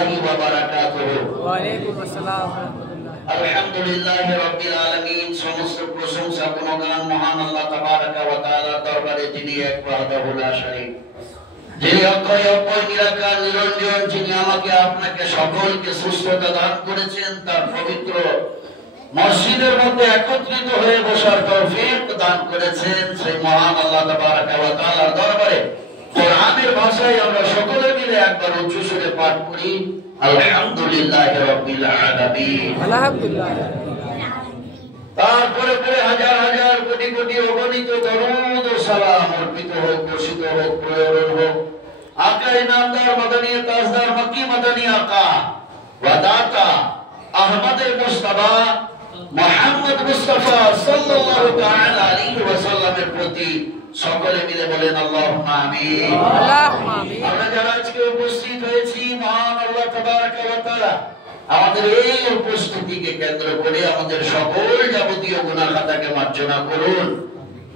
রাহমাতুল্লাহি ওয়া বারাকাতুহু। ওয়া আলাইকুম আসসালাম ওয়া রাহমাতুল্লাহ। আলহামদুলিল্লাহি রাব্বিল আলামিন। সমস্ত প্রশংসা গুণগান মহান আল্লাহ তাবারাকা ওয়া তাআলার দরবারে, যিনি এক ওয়াহদাহু লা শারীক, যিনি অক্ষয় অক্ষয় নিরাকার নিরঞ্জন, যিনি আমাকে আপনাকে সকলকে সুস্থতা দান করেছেন, তার পবিত্র মসজিদের মধ্যে একত্রিত হয়ে বসার তৌফিক দান করেছেন। সেই মহান আল্লাহ তাবারাকা ওয়া তাআলার দরবারে কোরআনের ভাষায় আমরা সকলে মিলে একবার উচ্চ সুরে পাঠ করি, আলহামদুলিল্লাহি রাব্বিল আলামিন। আলহামদুলিল্লাহ। তারপরে পরে হাজার হাজার কোটি কোটি অগণিত দরুদ ও সালাম অর্পিত হোক, বর্ষিত হোক, প্রেরণ হোক আকায়ে নামদার মাদানী তাজদার মক্কি মাদানী আকা ওয়া দাতা আহমদ মুস্তাফা মুহাম্মদ মুস্তাফা সাল্লাল্লাহু তাআলা আলাইহি ওয়াসাল্লামের প্রতি সকলে মিলে বলেন আল্লাহুম্মা আমিন। আল্লাহুম্মা আমিন। আমরা যারা আজকে উপস্থিত হয়েছি, মহান আল্লাহ তাবারাকা ওয়া তাআলা আমাদের এই উপস্থিতিকে কেন্দ্র করে আমাদের সকল যাবতীয় গুনাহ খাতাকে মার্জনা করুন।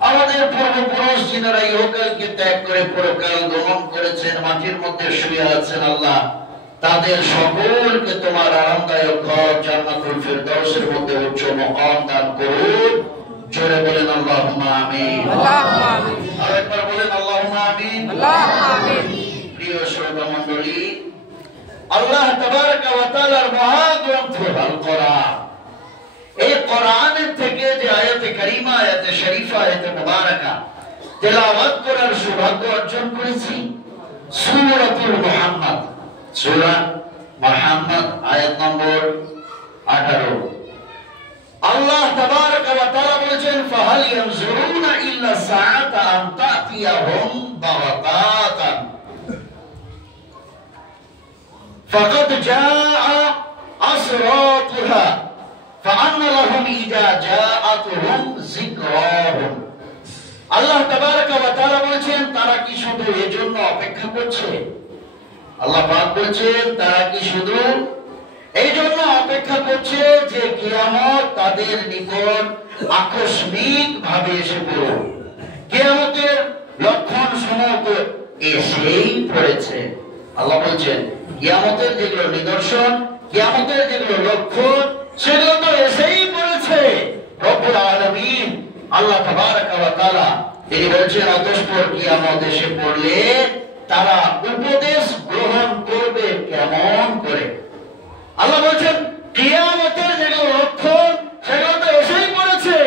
আমাদের পূর্বপুরুষ যিনারা ইহকালকে ত্যাগ করে পরকাল গমন করেছেন, মাটির মধ্যে শুয়ে আছেন, আল্লাহ তাদের সকলকে তোমার আরামদায়ক ঘর জান্নাতুল ফিরদাউসের মধ্যে উচ্চ মাকাম দান করুন। জোরে বলেন আল্লাহুম্মা আমিন। আল্লাহুম্মা আমিন। আরেকবার বলেন আল্লাহুম্মা আমিন। আল্লাহুম্মা আমিন। প্রিয় শ্রোতা মণ্ডলী, আল্লাহ তাবারাকা ওয়া তাআলার মহাগ্রন্থ আল কোরআন, এই কোরআনের থেকে যে আয়াতে কারিমা, আয়াতে শরীফা, আয়াতে মুবারাকা তেলাওয়াত করার সৌভাগ্য অর্জন করেছি, সূরাতুল মুহাম্মদ, সূরা মুহাম্মদ আয়াত নম্বর 18। আল্লাহ তাবারাকা ওয়া তাআলা বলেছেন, ফাহাল ইয়ানজুরুনা ইল্লা সাআতা আন তা'তিয়াহুম বাগাতাতান ফাকাদ জাআ আসরাতুহা ফাআন্না লাহুম ইযা জাআতুহুম যিকরাহুম। আল্লাহ তাবারাকা ওয়া তাআলা বলেছেন, তারা কি শুধু এজন্য অপেক্ষা করছে? আল্লাহ পাক বলেছেন, তারা কি শুধু এই জন্য অপেক্ষা করছে যে কিয়ামত তাদের নিকট আকস্মিক ভাবে এসে পড়বে? কিয়ামতের লক্ষণ সমূহ এসেই পড়েছে। আল্লাহ বলছেন, কিয়ামতের যেগুলো নিদর্শন, কিয়ামতের যেগুলো লক্ষণ, সেগুলো তো এসেই পড়েছে। রব্বুল আলামিন আল্লাহ তাবারাকা ওয়া তাআলা তিনি বলছেন, অতঃপর কিয়ামত এসে পড়লে তারা উপদেশ গ্রহণ করবে কেমন করে? আল্লাহ বলছেন, কিয়ামতের যেগুলো লক্ষণ সেগুলো তো এসেই পড়েছে,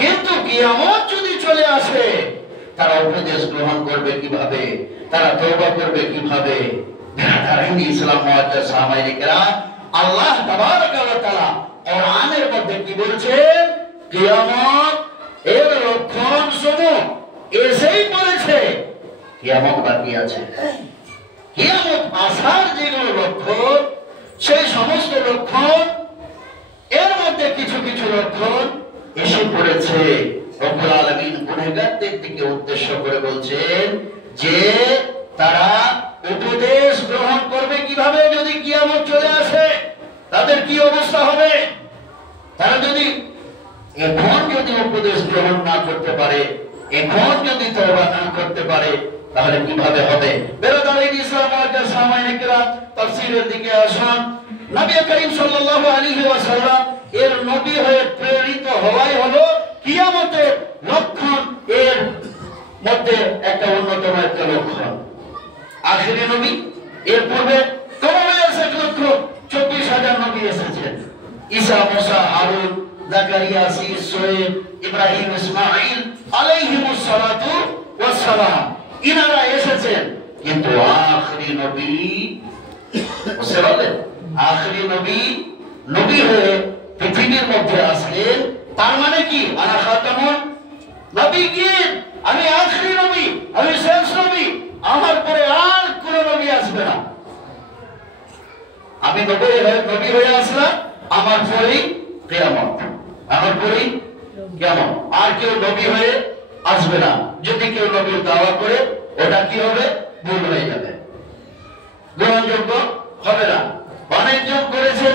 কিন্তু কিয়ামত যদি চলে আসে তারা উপদেশ গ্রহণ করবে কিভাবে, তারা তওবা করবে কিভাবে? ইসলাম মুআজ্জাজ সাহাবায়ে কেরাম, আল্লাহ তাবারাকা ওয়া তাআলা কোরআনের মধ্যে কি বলছেন? কিয়ামত এর লক্ষণ সমূহ এসেই পড়েছে, কিয়ামত বাকি আছে। কিয়ামত আসার যেগুলো লক্ষণ, সেই সমস্ত লক্ষণ এর মধ্যে কিছু কিছু লক্ষণ এসে পড়েছে। রব্বুল আলামিন গুনাহগারদের দিকে উদ্দেশ্য করে বলছেন যে তারা উপদেশ গ্রহণ করবে কিভাবে যদি কিয়ামত চলে আসে, তাদের কি অবস্থা হবে? তারা যদি এখন যদি উপদেশ গ্রহণ না করতে পারে, এখন যদি তওবা না করতে পারে, তাহলে কিভাবে হবে? বেরাদারিন ইসলাম মুআজ্জাজ সাহাবায়ে কেরাম, তাফসীরের দিকে আসুন। নবী করিম সাল্লাল্লাহু আলাইহি ওয়াসাল্লাম এর নবী হয়ে প্রেরিত হওয়াই হলো কিয়ামতের লক্ষণ, এর মধ্যে একটা অন্যতম একটা লক্ষণ। আখিরি নবী, এর পূর্বে কমে এসে লক্ষ 24,000 নবী এসেছেন। ঈসা, মুসা, হারুন, জাকারিয়া, ইয়াসিন, সোয়েব, ইব্রাহিম, ইসমাঈল আলাইহিমুস সালাতু ওয়াস সালাম, ইনারা এসেছেন। কিন্তু আখিরি নবী, বুঝতে পারলেন, আখিরি নবী নবী হয়ে পৃথিবীর মধ্যে আসলেন। তার মানে কি? আনা খাতামুন নবিয়্যিন, আমি আখিরি নবী, আমি শেষ নবী, আমার পরে আর কোন নবী আসবে না। আমি নবী হয়ে আসলাম, আমার পরেই কিয়ামত, আমার পরেই কিয়ামত, আর কেউ নবী হয়ে আসবে না। যদি কেউ নবীর দাওয়া করে, ওটা কি হবে? ভুল হয়ে যাবে, গ্রহণযোগ্য হবে না। অনেকজন করেছেন,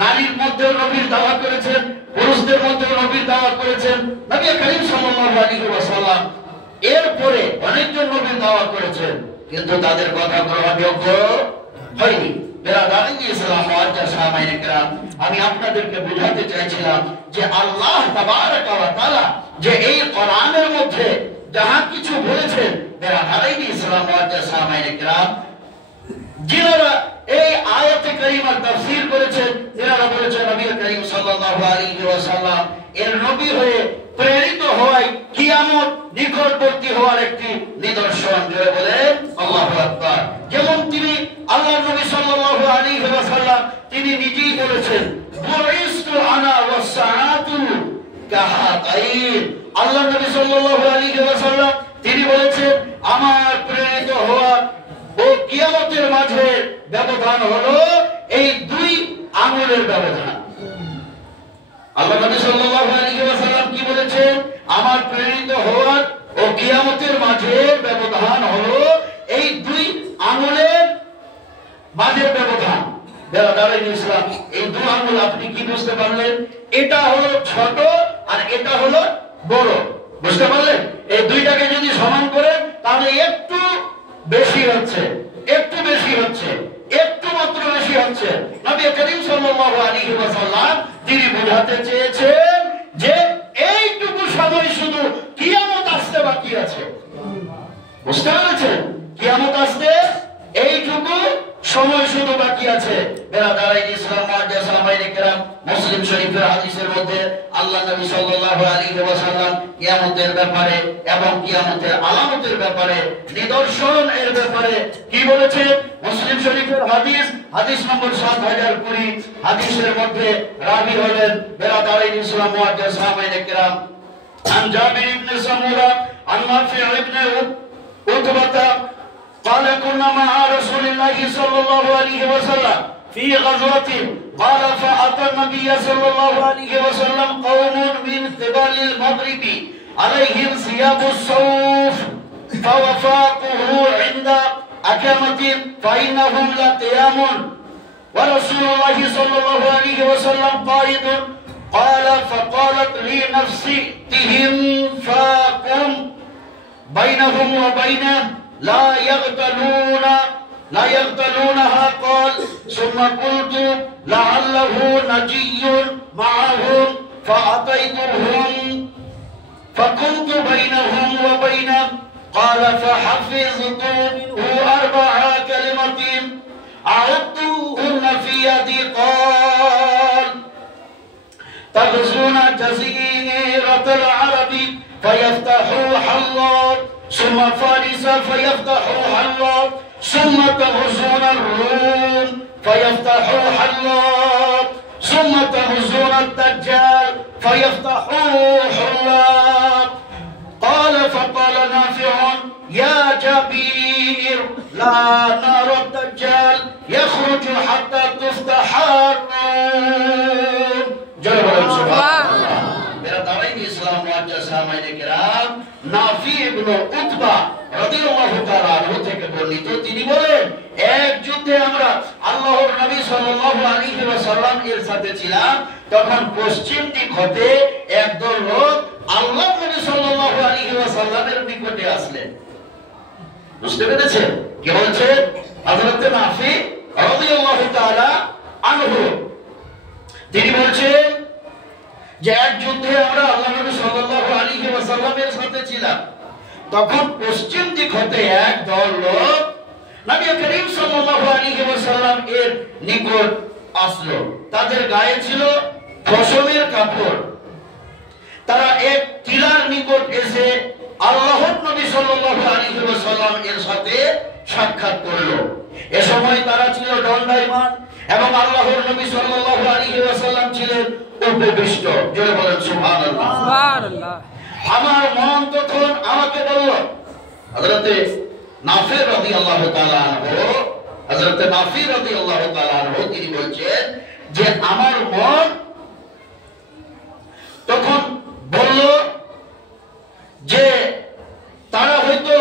নারীর মধ্যেও নবীর দাওয়া করেছেন, পুরুষদের মধ্যেও নবীর দাওয়া করেছেন। নবী করিম সাল্লাল্লাহু আলাইহি ওয়াসাল্লাম এরপরে অনেকজন নবীর দাওয়া করেছেন, কিন্তু তাদের কথা গ্রহণযোগ্য হয়নি। বেরাদারিন ইসলাম মুআজ্জাজ সাহাবায়ে কেরাম, আমি আপনাদেরকে বোঝাতে চাইছিলাম যে আল্লাহ তাবারাক ওয়া তাআলা যে এই কোরআনের মধ্যে যাহা কিছু বলেছেন, বেরাদারিন ইসলাম মুআজ্জাজ সাহাবায়ে কেরাম যিনারা এই আয়াতে কারিমার তাফসীর করেছেন, যারা বলেছেন নবী করিম সাল্লাল্লাহু আলাইহি ওয়াসাল্লাম এর নবী হয়ে প্রেরিত হওয়ায় কিয়ামত নিকটবর্তী হওয়ার একটি নিদর্শন। জোরে বলেন আল্লাহু আকবার। যেমন তিনি আল্লাহর নবী সাল্লাল্লাহু আলাইহি ওয়াসাল্লাম তিনি নিজেই বলেছেন, বুইস্তু আনা ওয়াসসাআতু কাহাতাইন। আল্লাহর নবী সাল্লাল্লাহু আলাইহি ওয়াসাল্লাম তিনি বলেছেন, আমার প্রেরিত হওয়া ও কিয়ামতের মাঝে ব্যবধান হলো এই দুই আঙ্গুলের ব্যবধান। আল্লাহ নবী সাল্লাল্লাহু আলাইহি ওয়াসাল্লাম কি বলেছেন, আমার প্রেরিত হওয়ার ও কিয়ামতের মাঝে ব্যবধান হলো এই দুই আঙ্গুলের মাঝের ব্যবধান। বেরাদারিন ইসলাম, এই দুই আঙ্গুল আপনি কি বুঝতে পারলেন? এটা হলো ছোট আর এটা হলো বড়, বুঝতে পারলেন? এই দুইটাকে যদি সমান করেন তাহলে একটু বেশি হচ্ছে, একটু বেশি হচ্ছে, একটু মাত্র বেশি হচ্ছে। নবী করিম সাল্লাল্লাহু আলাইহি ওয়াসাল্লাম তিনি বোঝাতে চেয়েছেন যে এইটুকু সময় শুধু কিয়ামত আসতে বাকি আছে। বুঝতে পেরেছেন? কিয়ামত আসতে এইটুকু সময় শুধু বাকি আছে। বেরাদারিন ইসলাম মুআজ্জাজ সাহাবায়ে কেরাম, মুসলিম শরীফের হাদিসের মধ্যে আল্লাহ নবী সাল্লাল্লাহু আলাইহি ওয়াসাল্লাম কিয়ামতের ব্যাপারে এবং কিয়ামতের আলামতের ব্যাপারে, নিদর্শন এর ব্যাপারে কি বলেছেন? মুসলিম শরীফের হাদিস, হাদিস নম্বর 7020, হাদিসের মধ্যে রাবী হলেন বেরাদারিন ইসলাম মুআজ্জাজ সাহাবায়ে কেরাম عن جابر بن سمرة عن نافع بن عتبة قال كنا مع رسول الله صلى الله عليه وسلم في غزوة قال فأتى النبي صلى الله عليه وسلم قوم من قبل المغرب عليهم ثياب الصوف فوفاقه عند أكمة فإنهم لقيام ورسول الله صلى الله عليه وسلم قائد قال فقالت لي نفسي تهم فاقم بينهم وبينه لا يغتلونها قال ثم قلت لعله نجي معهم فأتيتهم فكنت بينهم وبينه قال فحفظت منه 4 كلمات أعدتهن في يدي قال تغزون جزيرة العرب فيفتحوا حلات ثم فارس فيفتحوا حلات ثم تغزون الروم فيفتحوا حلات ثم تغزون الدجال فيفتحوا حلات قال فقال نافع يا جبير لا نرى الدجال يخرج حتى تفتح الروم. جل سبحان বেরাদারিন ইসলাম মুআজ্জাজ সাহাবায়ে কেরাম নাফি ইবনে উতবা রাদিয়াল্লাহু তাআলা আনহু থেকে বর্ণিত, তিনি বলেন, এক যুদ্ধে আমরা আল্লাহর নবী সাল্লাল্লাহু আলাইহি ওয়াসাল্লাম এর সাথে ছিলাম, তখন পশ্চিম দিক হতে একদল লোক আল্লাহর নবী সাল্লাল্লাহু আলাইহি ওয়াসাল্লামের নিকটে আসলেন। বুঝতে পেরেছেন? কে বলছে? হযরত নাফি রাদিয়াল্লাহু তাআলা আনহু। তিনি বলছেন যে এক যুদ্ধে আমরা আল্লাহ নবী সাল্লাল্লাহু আলাইহি ওয়াসাল্লামের সাথে ছিলাম, তখন পশ্চিম দিক হতে এক দল লোক নবী করিম সাল্লাল্লাহু আলাইহি ওয়াসাল্লাম এর নিকট আসলো। তাদের গায়ে ছিল পশমের কাপড়। তারা এক টিলার নিকট এসে আল্লাহর নবী সাল্লাল্লাহু আলাইহি ওয়াসাল্লাম এর সাথে সাক্ষাৎ করলো। এ সময় তারা ছিল দণ্ডায়মান এবং আল্লাহর নবী সাল্লাল্লাহু আলাইহি ওয়াসাল্লাম ছিলেন উপবিষ্ট। জোরে বলেন সুবহানাল্লাহ। সুবহানাল্লাহ। আমার মন তখন আমাকে বলল, হযরতে নাফি রাদিয়াল্লাহু তাআলা আনহু, হযরতে নাফি রাদিয়াল্লাহু তাআলা আনহু তিনি বলছেন যে আমার মন তখন বলল যে তারা হয়তো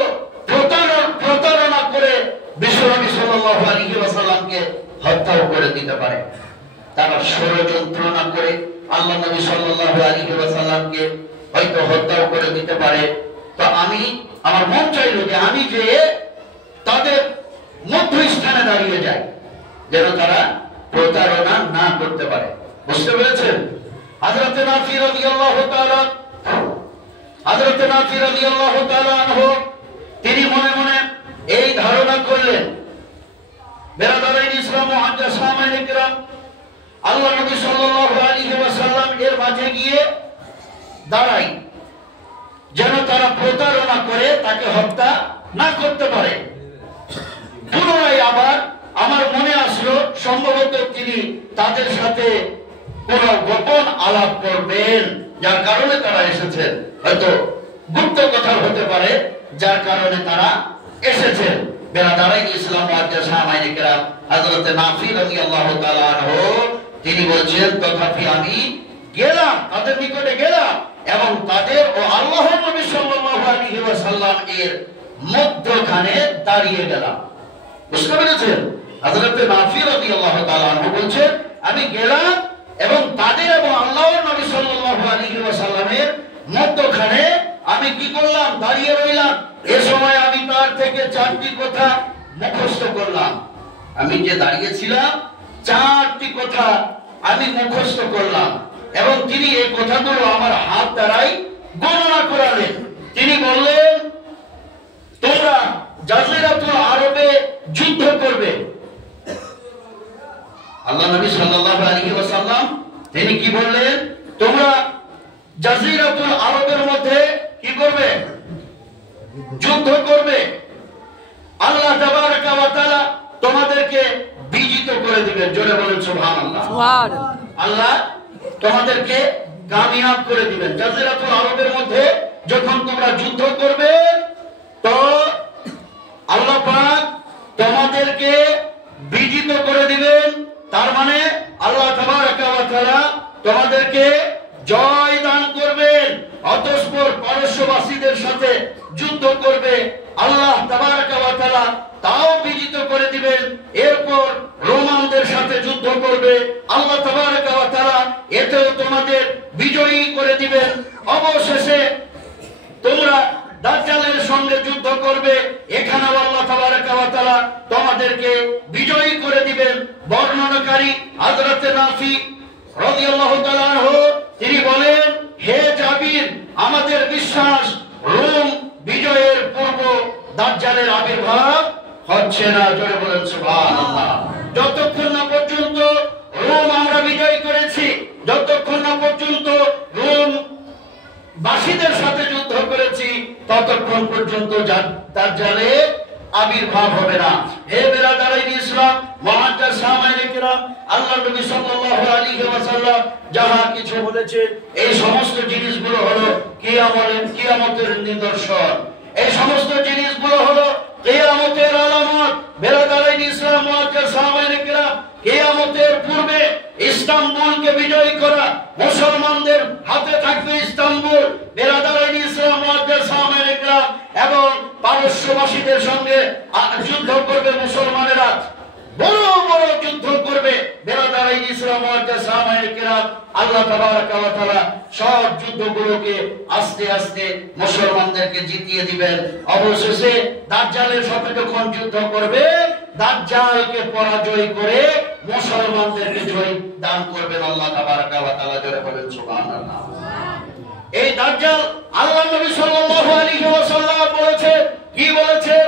প্রতারণা করে বিশ্বনবী সাল্লাল্লাহু আলাইহি ওয়াসাল্লামকে হত্যাও করে দিতে পারে। তারা ষড়যন্ত্র না করে আল্লাহ নবী সাল্লাল্লাহু আলাইহি ওয়াসাল্লামকে হয়তো হত্যাও করে দিতে পারে। তো আমার মন চাইল যে আমি যে তাদের মধ্যস্থানে দাঁড়িয়ে যাই যেন তারা প্রতারণা না করতে পারে। বুঝতে পেরেছেন? হযরত নাফি রাদিয়াল্লাহু তাআলা আনহু তিনি মনে মনে এই ধারণা করলেন, বেরাদারাইন ইসলাম মুআজ্জাজ সামাইনে কিরাম, আল্লাহ নবী সাল্লাল্লাহু আলাইহি ওয়াসাল্লাম এর মাঝে গিয়ে দাঁড়াই, যেন তারা প্রতারণা করে তাকে হত্যা না করতে পারে। পুনরায় আবার আমার মনে আসলো সম্ভবত তিনি তাদের সাথে কোন গোপন আলাপ করবেন, যার কারণে তারা এসেছেন। হয়তো গুপ্ত কথা হতে পারে যার কারণে তারা এসেছেন। বেরাদারাইন ইসলাম মুআজ্জাজ সামাইনে কিরাম হযরত নাফি রাদিয়াল্লাহু তাআলা আনহু তিনি বলছেন, তথাপি আমি গেলাম, তাদের নিকটে গেলাম এবং তাদের ও আল্লাহর নবী সাল্লাল্লাহু আলাইহি ওয়াসাল্লাম এর মধ্যখানে দাঁড়িয়ে গেলাম। বুঝতে পেরেছেন? হযরত নাফি রাদিয়াল্লাহু তাআলা আনহু বলছেন, আমি গেলাম এবং তাদের এবং আল্লাহর নবী সাল্লাল্লাহু আলাইহি ওয়াসাল্লামের মধ্যখানে আমি কি করলাম? দাঁড়িয়ে রইলাম। এই সময় আমি তার থেকে 4টি কথা মুখস্থ করলাম। আমি যে দাঁড়িয়েছিলাম 4টি কথা আমি মুখস্থ করলাম এবং তিনি এই কথাগুলো আমার হাত দ্বারাই গণনা করালেন। তিনি বললেন, তোমরা জাজিরাতুল আরবে যুদ্ধ করবে। আল্লাহ নবী সাল্লাল্লাহু আলাইহি ওয়াসাল্লাম তিনি কি বললেন? তোমরা জাজিরাতুল আরবের মধ্যে কি করবে? যুদ্ধ করবে। আল্লাহ তাবারাকা ওয়া তাআলা তোমাদেরকে বিজিত করে দিবেন। জোরে বলেন সুবহানাল্লাহ। সুবহানাল্লাহ। আল্লাহ তোমাদেরকে কামিয়াব করে দিবেন। জাজিরাতুল আরবের মধ্যে যখন তোমরা যুদ্ধ করবে তো আল্লাহ পাক তোমাদেরকে বিজিত করে দিবেন। তার মানে আল্লাহ তাবারাকা ওয়া তাআলা তোমাদেরকে জয় দান করবেন। অতঃপর পারস্যবাসীদের সাথে যুদ্ধ করবে, আল্লাহ তাবারাকা ওয়া তাআলা তাও বিজিত করে দিবেন। এরপর রোমানদের সাথে যুদ্ধ করবে, আল্লাহ তাবারাকা ওয়া তাআলা এতেও তোমাদের বিজয়ী করে দিবেন। অবশেষে তোমরা দাজ্জালের সঙ্গে যুদ্ধ করবে, এখানে আল্লাহ তাবারাকা ওয়া তাআলা তোমাদেরকে বিজয়ী করে দিবেন। বর্ণনাকারী হযরত নাফি রাদিয়াল্লাহু তাআলা আনহু তিনি বলেন, হে জাবির, আমাদের বিশ্বাস রোম বিজয়ের পূর্ব দাজ্জালের আবির্ভাব হচ্ছে না। জোরে বলেন সুবহানাল্লাহ। যতক্ষণ না পর্যন্ত রোম আমরা বিজয় করেছি, যতক্ষণ না পর্যন্ত রোম বাসীদের সাথে যুদ্ধ করেছি, ততক্ষণ পর্যন্ত দাজ্জালের আবির্ভাব হবে না। হে বেরাদারাইন ইসলাম মুআজ্জাজ সামাইনে কিরাম, আল্লাহ নবী সাল্লাল্লাহু আলাইহি ওয়াসাল্লাম যাহা কিছু বলেছেন এই সমস্ত জিনিসগুলো হলো কিয়ামতের নিদর্শন। এই সমস্ত জিনিসগুলো হলো কিয়ামতের আলামত। বেরাদারাইন ইসলাম মুআজ্জাজ সামাইনে কিরাম, কিয়ামতের পূর্বে ইস্তাম্বুলকে বিজয় করা, মুসলমানদের হাতে থাকবে ইস্তাম্বুল। বেরাদারাইন ইসলাম মুআজ্জাজ সামাইনে কিরাম এবং পারস্যবাসীদের সঙ্গে যুদ্ধ করবে মুসলমানেরা, বড় বড় যুদ্ধ করবে। বেরাদারাইন ইসলাম মুআজ্জাজ সামাইনে কিরাম, আল্লাহ তাবারাকা ওয়া তাআলা সব যুদ্ধগুলোকে আস্তে আস্তে মুসলমানদেরকে জিতিয়ে দিবেন। অবশেষে দাজ্জালের সাথে যখন যুদ্ধ করবে, দাজ্জালকে পরাজয় করে মুসলমানদেরকে জয় দান করবেন আল্লাহ তাবারাকা ওয়া তাআলা। জোরে বলেন সুবহানাল্লাহ। এই দাজ্জাল আল্লাহ নবী সাল্লাল্লাহু আলাইহি ওয়াসাল্লাম বলেছেন, কি বলেছেন?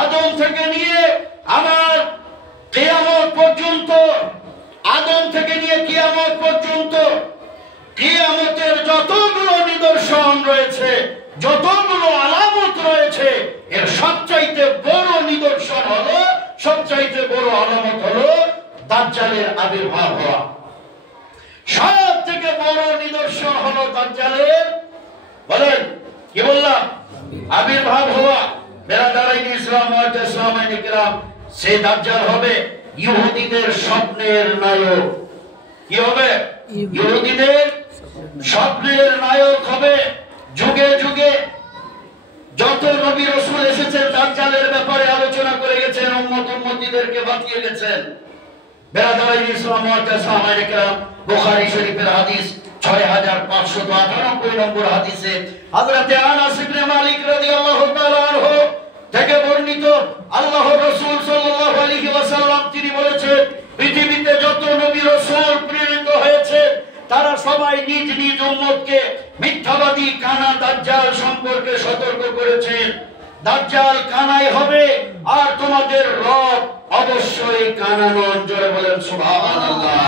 আদম থেকে নিয়ে আমার কিয়ামত পর্যন্ত, আদম থেকে নিয়ে কিয়ামত পর্যন্ত কিয়ামতের যতগুলো নিদর্শন রয়েছে, যতগুলো আলামত রয়েছে, এর সবচাইতে বড় নিদর্শন হলো, সবচাইতে বড় আলামত হলো দাজ্জালের আবির্ভাব হওয়া। সব থেকে বড় নিদর্শন হলো দাজ্জালের, বলেন কি বললাম? আবির্ভাব হওয়া। বেরাদারাইন ইসলাম মুআজ্জাজ সামাইনে কিরাম, সেই দাজ্জাল হবে ইহুদিদের স্বপ্নের নায়ক। কি হবে? ইহুদিদের স্বপ্নের নায়ক হবে। যুগে যুগে যত নবী রাসূল এসেছেন দাজ্জালের ব্যাপারে আলোচনা করে গেছেন, উম্মতদেরকে বাতিয়ে গেছেন। বেরাদারাইন ইসলাম মুআজ্জাজ সামাইনে কিরাম, বুখারী শরীফের হাদিস 6598 নম্বর হাদিসে হযরত আনাস ইবনে মালিক রাদিয়াল্লাহু তাআলা আনহু থেকে বর্ণিত, আল্লাহর রাসূল সাল্লাল্লাহু আলাইহি ওয়াসাল্লাম তিনি বলেছেন, সবাই নিজ নিজ উম্মতকে মিথ্যাবাদী কানা দাজ্জাল সম্পর্কে সতর্ক করেছেন। দাজ্জাল কানাই হবে আর তোমাদের রব অবশ্যই কানা নন। জোরে বলেন সুবহানাল্লাহ।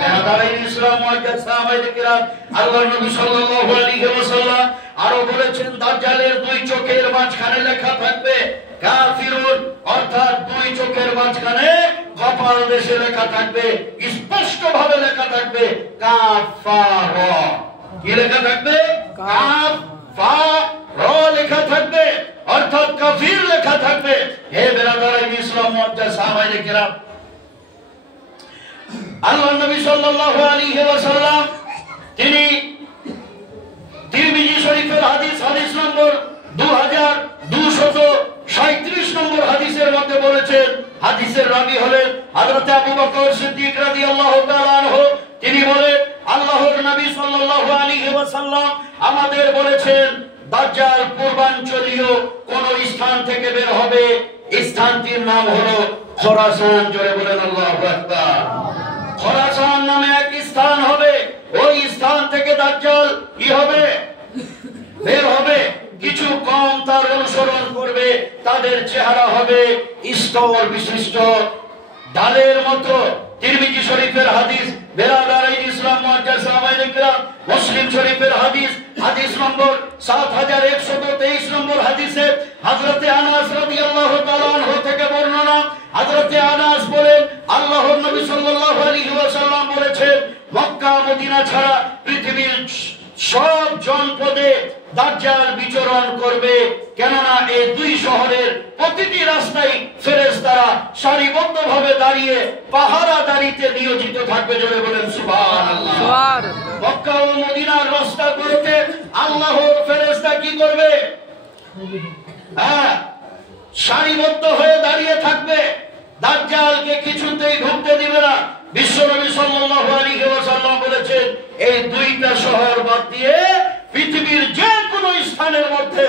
বেরাদারাই ইসলাম মুআজ্জাজ সাহাবায়ে কিরাম, আল্লাহর নবী সাল্লাল্লাহু আলাইহি ওয়াসাল্লাম আরো বলেছেন দাজ্জালের দুই চোখের মাঝখানে লেখা থাকবে কাফিরুন, অর্থাৎ দুই চোখের মাঝখানে কপাল দেশে লেখা থাকবে, স্পষ্ট ভাবে লেখা থাকবে কাফার। কি লেখা থাকবে? কাফার লেখা থাকবে, অর্থাৎ কাফির লেখা থাকবে। হে বেরাদারাই ইসলাম মুআজ্জাজ সাহাবায়ে কিরাম, আল্লাহর নবী সাল্লাল্লাহু আলাইহি ওয়াসাল্লাম তিনি তিরমিজি শরীফের হাদিস নম্বর 2237 নম্বর হাদিসের মধ্যে বলেছেন, হাদিসের রাবী হলেন হযরত আবু বকর সিদ্দিক রাদিয়াল্লাহু তাআলা আনহু। তিনি বলেন আল্লাহর নবী সাল্লাল্লাহু আলাইহি ওয়াসাল্লাম আমাদের বলেছেন দাজ্জাল পূর্বাঞ্চলীয় কোন স্থান থেকে বের হবে, স্থানটির নাম হলো খোরাসান। জোরে বলেন আল্লাহু আকবার। খোরাসান নামে এক স্থান হবে, ওই স্থান থেকে দাজ্জাল কি হবে? বের হবে। কিছু কম তার অনুসরণ করবে, তাদের চেহারা হবে স্তর বিশিষ্ট ডালের মতো। তিরমিজি শরীফের হাদিস, বেরাদারাই ইসলাম মুআজ্জাজ সাহাবায়ে কিরাম, মুসলিম শরীফের হাদিস নম্বর 7123 নম্বর হাদিসে হযরত আনাস রাদিয়াল্লাহু তাআলা আনহু থেকে বর্ণনা। হযরত আনাস বলেন আল্লাহর নবী সাল্লাল্লাহু আলাইহি ওয়াসাল্লাম বলেছেন মক্কা মদিনা ছাড়া পৃথিবীর সব জনপদে দাজ্জাল বিচরণ করবে, কেননা এই দুই শহরের প্রতিটি রাস্তায় ফেরেশতারা সারিবদ্ধভাবে দাঁড়িয়ে পাহারাদারিতে নিয়োজিত থাকবে। জোরে বলেন সুবহানাল্লাহ। মক্কা ও মদিনার রাস্তাগুলোতে আল্লাহর ফেরেশতা কি করবে? সারিবদ্ধ হয়ে দাঁড়িয়ে থাকবে, দাজ্জালকে কিছুতেই ঢুকতে দিবে না। বিশ্বনবী সাল্লাল্লাহু আলাইহি ওয়াসাল্লাম বলেছেন এই দুইটা শহর বাদ দিয়ে পৃথিবীর যে কোনো স্থানের মধ্যে